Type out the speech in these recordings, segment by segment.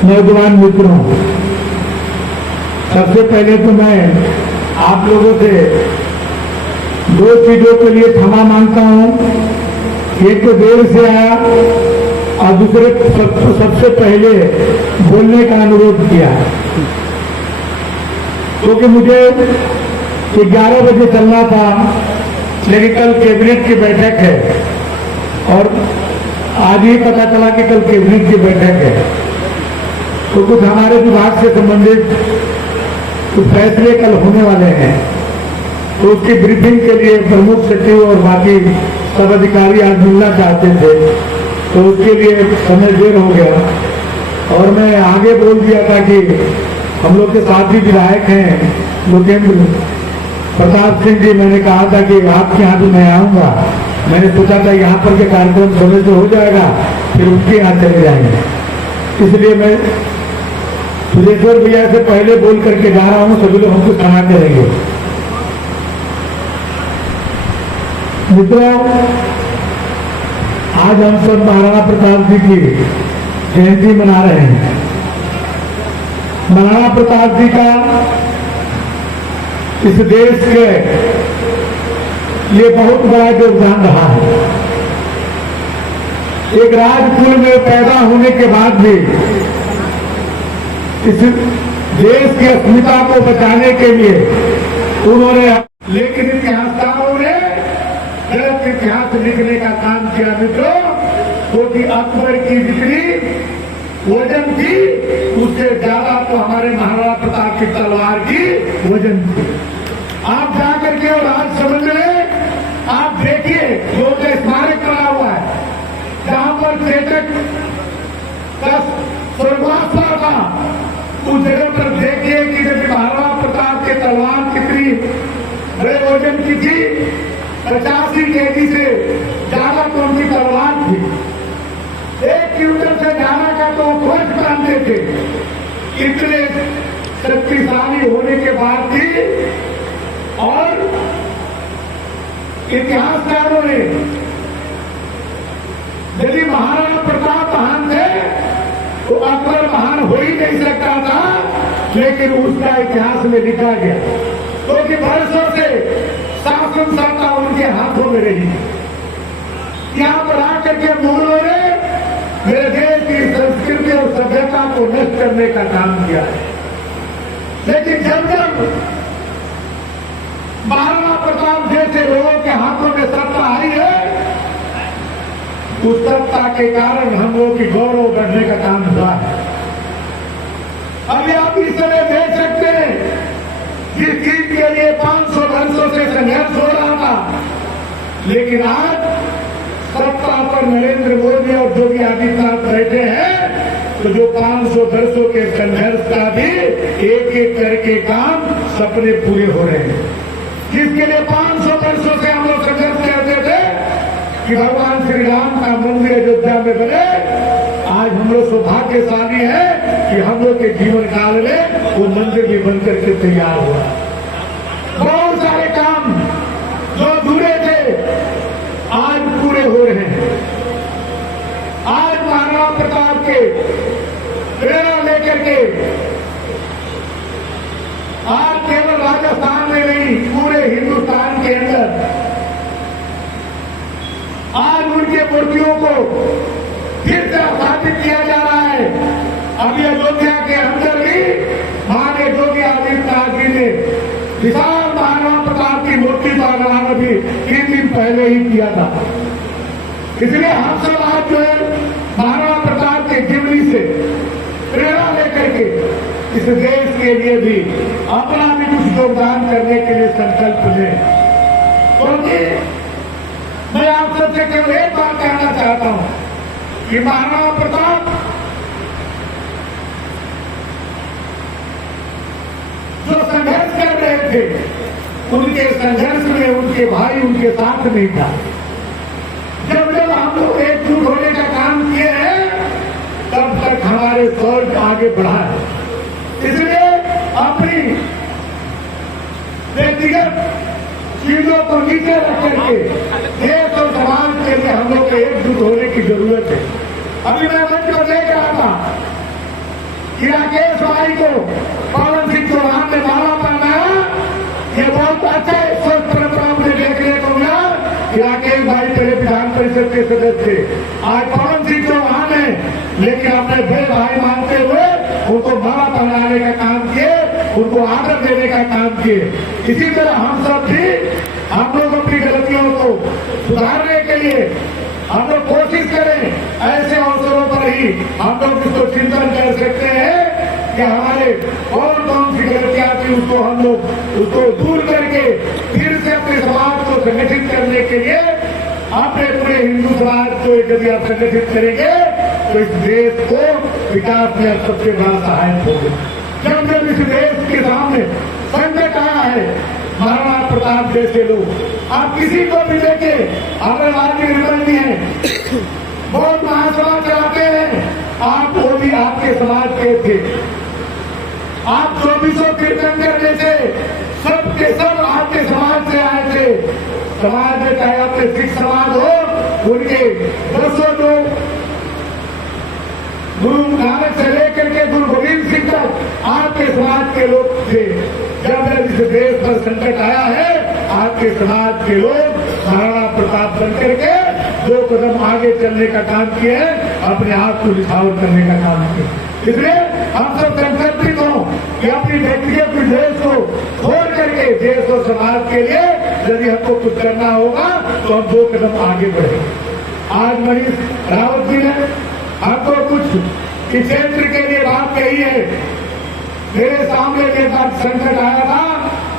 नौजवान मित्रों, सबसे पहले तो मैं आप लोगों से दो चीजों के लिए क्षमा मांगता हूं। एक तो देर से आया और दूसरे सबसे पहले बोलने का अनुरोध किया, क्योंकि मुझे 11 बजे चलना था, लेकिन कल कैबिनेट की बैठक है और आज ही पता चला कि कल कैबिनेट की बैठक है, तो कुछ हमारे विभाग से संबंधित कुछ फैसले कल होने वाले हैं, तो उसकी ब्रीफिंग के लिए प्रमुख सचिव और बाकी सब अधिकारी आज मिलना चाहते थे, तो उसके लिए समय देर हो गया। और मैं आगे बोल दिया था कि हम लोग के साथी विधायक हैं लोकेंद्र प्रताप सिंह जी, मैंने कहा था कि आपके यहाँ भी मैं आऊंगा। मैंने सोचा था यहाँ पर के कार्यक्रम समय से हो जाएगा, फिर उनके यहाँ चले जाएंगे, इसलिए मैं सुरेश्वर भैया से पहले बोल करके जा रहा हूं। सभी लोग हमको क्षमा करेंगे। मित्रों, आज हम सब महाराणा प्रताप जी की जयंती मना रहे हैं। महाराणा प्रताप जी का इस देश के लिए बहुत बड़ा योगदान रहा है। एक राजकुल में पैदा होने के बाद भी इस देश की अस्मिता को बचाने के लिए उन्होंने, लेकिन इतिहासकारों ने गलत इतिहास लिखने का काम किया मित्रों, क्योंकि अकबर की जितनी वजन थी उससे ज्यादा तो हमारे महाराणा प्रताप की तलवार की वजन थी। आप जाकर के और राजसमंद में आप देखिए, जो स्मारक बना हुआ है जहां पर चेतक का स्वर्गवास था, उस जगह पर देखिए कि जब महाराणा प्रताप के तलवार कितनी बड़े वजन की थी, 85 केजी से ज्यादा तो उनकी तलवार थी। 1 किलोमीटर से ज्यादा का तो ध्वज बांधते थे। इतने शक्तिशाली होने के बाद भी, और इतिहासकारों ने यदि महाराणा प्रताप महान थे तो अकबर महान हो ही नहीं सकता था, लेकिन उसका इतिहास में लिखा गया, क्योंकि वर्षों से शासन सत्ता उनके हाथों में रही। यहां पर आकर के मुगलों ने मेरे देश की संस्कृति और सभ्यता को नष्ट करने का काम किया है। लेकिन जब जब महाराणा प्रताप जैसे लोगों के हाथों में सत्ता आई है, उस सत्ता के कारण हम लोगों की गौरव बढ़ने का काम हुआ है। अभी आप इस समय देख सकते हैं, जिस चीज के लिए 500 वर्षों से संघर्ष हो रहा था, लेकिन आज सत्ता पर नरेंद्र मोदी और योगी आदित्यनाथ बैठे हैं, तो जो 500 वर्षों के संघर्ष का भी एक एक करके काम सपने पूरे हो रहे हैं। जिसके लिए 500 वर्षों से हम लोग संघर्ष करते थे कि भगवान श्री राम का मंदिर अयोध्या में बने, आज हम लोग सौभाग्यशाली है कि हम लोग के जीवन काल में वो मंदिर भी बनकर के तैयार हुआ। बहुत सारे काम जो अधूरे थे आज पूरे हो रहे हैं। आज महाराणा प्रताप के प्रेरणा लेकर के आज केवल राजस्थान में नहीं, पूरे हिंदुस्तान के अंदर आज उनके मूर्तियों को फिर से स्थापित किया जा रहा है। अभी अयोध्या के अंदर भी महाराज योगी आदित्यनाथ जी ने विशाल महाराणा प्रताप की मूर्ति का निर्माण भी 3 दिन पहले ही किया था। इसलिए हम सब आज जो है महाराणा प्रताप के जीवनी से प्रेरणा लेकर के इस देश के लिए भी अपना भी कुछ योगदान करने के लिए संकल्प लें। क्योंकि मैं आप सबसे केवल एक बात कहना चाहता हूं कि महाराणा प्रताप जो संघर्ष कर रहे थे, उनके संघर्ष में उनके भाई उनके साथ नहीं था। जब जब हम लोग एकजुट होने का काम किए हैं, तब तक हमारे फौज आगे बढ़ा है। इसलिए अपनी व्यक्तिगत चीजों को नीचे रख करके देश और समाज के लिए हम लोग को एकजुट होने की जरूरत है। अभी मैं मंच पर देख रहा था कि राकेश भाई को पवन सिंह चौहान ने माला पहनाया, ये बहुत अच्छा सोच परंपरा मुझे देखने को मिला कि राकेश भाई पहले विधान परिषद के सदस्य थे, आज पवन सिंह चौहान है, लेकिन अपने बड़े भाई मानते हुए उनको माला पहनाने का काम किए, उनको आदर देने का काम किए। इसी तरह हम सब भी हम लोग अपनी गलतियों को सुधारने के लिए हम लोग कोशिश करें, ऐसे अवसरों पर ही हम लोग इसको चिंतन कर सकते हैं कि हमारे कौन कौन सी गलतियां थी, उसको हम लोग उसको दूर करके फिर से अपने समाज को संगठित करने के लिए अपने पूरे हिंदू समाज को यदि आप संगठित करेंगे तो इस देश को विकास में आप सबसे बड़ा सहायक होगा। जब जब इस देश के सामने संकट आया है, महाराणा प्रताप जैसे लोग, आप किसी को भी देखे अगर राज्य निर्बंधी है, बहुत महासभा चलाते हैं, आप वो भी आपके समाज के थे। आप 2400 तीर्थंकर जैसे सब के सब आपके समाज से आए थे। समाज में चाहे आपके सिख समाज हो, उनके 200 लोग गुरु नानक से लेकर के गुरु गोविंद सिंह तक आपके समाज के लोग थे। जब जब इस देश पर संकट आया है, आपके समाज के लोग महाराणा प्रताप बनकर के 2 कदम आगे चलने का काम किए हैं, अपने आप को निछावर करने का काम किया। इसलिए हम सब संकल्पित हों कि अपनी व्यक्तिगत देश को छोड़ करके देश और समाज के लिए यदि हमको कुछ करना होगा तो हम 2 कदम आगे बढ़े। आज मनीष रावत जी ने हमको कुछ इस क्षेत्र के लिए बात कही है। मेरे सामने एक बार संकट आया था,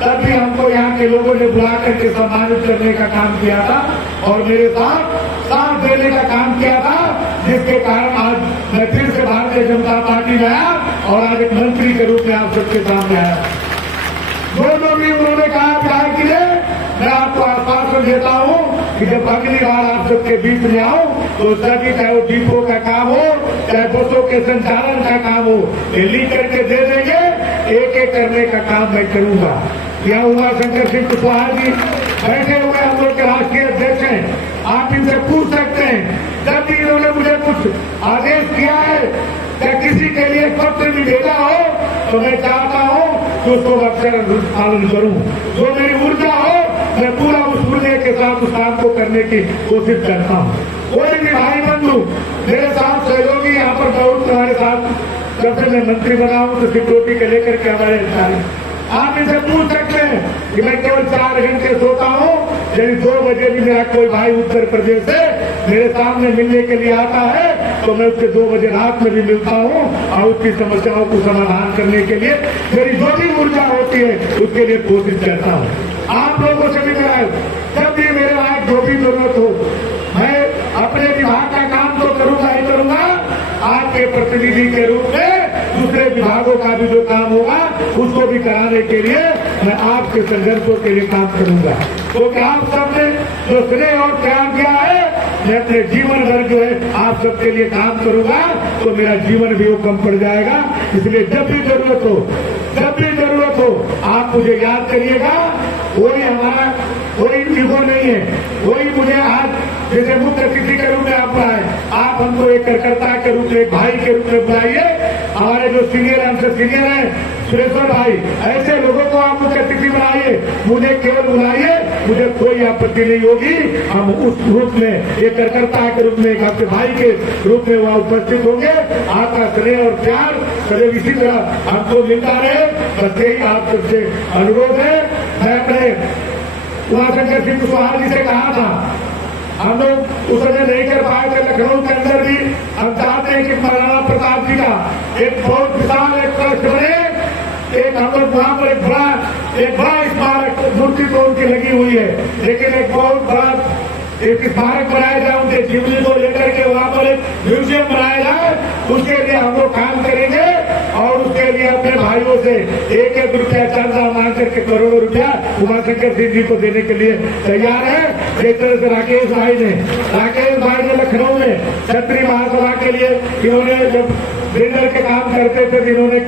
तब भी हमको यहाँ के लोगों ने बुला करके सम्मानित करने का काम किया था और मेरे साथ देने का काम किया था, जिसके कारण आज मैं फिर से भारतीय जनता पार्टी में आया और आज एक मंत्री के रूप में आप सबके सामने आया। दोनों भी उन्होंने कहा प्यार के लिए मैं आपको आश्वासन देता हूँ कि जब अगली बार आप सबके बीच में आऊं तो सभी, चाहे वो डिपो का काम हो, चाहे बसों के संचालन का काम हो, ये लिख करके दे देंगे, एक एक करने का काम मैं करूंगा। यहाँ उमाशंकर सिंह कुशवाहा जी बैठे हुए हम लोग के राष्ट्रीय अध्यक्ष हैं, आप इनसे पूछ सकते हैं। जब भी इन्होंने मुझे कुछ आदेश किया है या किसी के लिए पत्र भी भेजा हो तो मैं चाहता हूँ कि उसको अक्सर पालन करूँ। जो मेरी ऊर्जा हो मैं पूरा उस ऊर्जा के साथ उस काम को करने की कोशिश करता हूँ। कोई भी भाई बंधु मेरे साथ सहयोगी यहाँ पर बहुत तुम्हारे साथ जब से मैं मंत्री बना हूँ तो सिक्योरिटी के लेकर के हमारे अधिकारी, आप इनसे पूछ सकते हैं कि मैं केवल 4 घंटे सोता हूँ, यदि 2 बजे भी मेरा कोई भाई उत्तर प्रदेश से मेरे सामने मिलने के लिए आता है तो मैं उससे 2 बजे रात में भी मिलता हूँ और उसकी समस्याओं को समाधान करने के लिए मेरी जो भी ऊर्जा होती है उसके लिए कोशिश करता हूँ। आप लोगों से भी मेरा जब भी मेरे लायक जो भी जरूरत हो मैं अपने विभाग का काम तो करूंगा ही करूंगा, आपके प्रतिनिधि के रूप में दूसरे विभागों का भी जो काम होगा उसको भी कराने के लिए मैं आपके संघर्षों के लिए काम करूंगा। क्योंकि आप सबने जो स्नेह और प्यार दिया है, मैं अपने जीवन भर जो है आप सबके लिए काम करूंगा तो मेरा जीवन भी वो कम पड़ जाएगा। इसलिए जब भी जरूरत हो आप मुझे याद करिएगा। कोई हमारा कोई ईगो नहीं है, कोई मुझे आज जैसे मुख्य अतिथि के रूप में आप बुलाए, आप हमको एक कार्यकर्ता के रूप में, एक भाई के रूप में बुलाइए। हमारे जो सीनियर हमसे सीनियर हैं सुरेश्वर भाई, ऐसे लोगों को आप मुख्य अतिथि बनाइए, मुझे केवल बुलाइए, मुझे कोई आपत्ति नहीं होगी। हम उस रूप में एक कार्यकर्ता के रूप में, एक आपके भाई के रूप में वहाँ उपस्थित होंगे। आपका स्नेह और प्यार सदैव इसी तरह हमको मिलता रहे, बस यही आप सबसे अनुरोध है। मैं अपने उमाशंकर सिंह कुशवाहा जी से कहा था, हम लोग उस समय नहीं कर पाए थे लखनऊ के अंदर भी, हम चाहते हैं कि महाराणा प्रताप जी का एक बहुत विशाल एक ट्रस्ट बने, एक हम लोग वहां पर एक बड़ा स्मारक मूर्ति तो उनकी लगी हुई है, लेकिन एक बहुत बड़ा एक स्मारक बनाया जाए उनके जीवनी को लेकर के, वहां पर एक म्यूजियम बनाया जाए, उसके लिए हम लोग काम करेंगे और उसके लिए अपने भाइयों से 1-1 रुपया चंदा मांग करके करोड़ों रुपया उमाशंकर सिंह जी को देने के लिए तैयार है। एक तरह से राकेश भाई ने लखनऊ में क्षत्रिय महासभा के लिए इन्होंने जब बिल्डर के काम करते थे, इन्होंने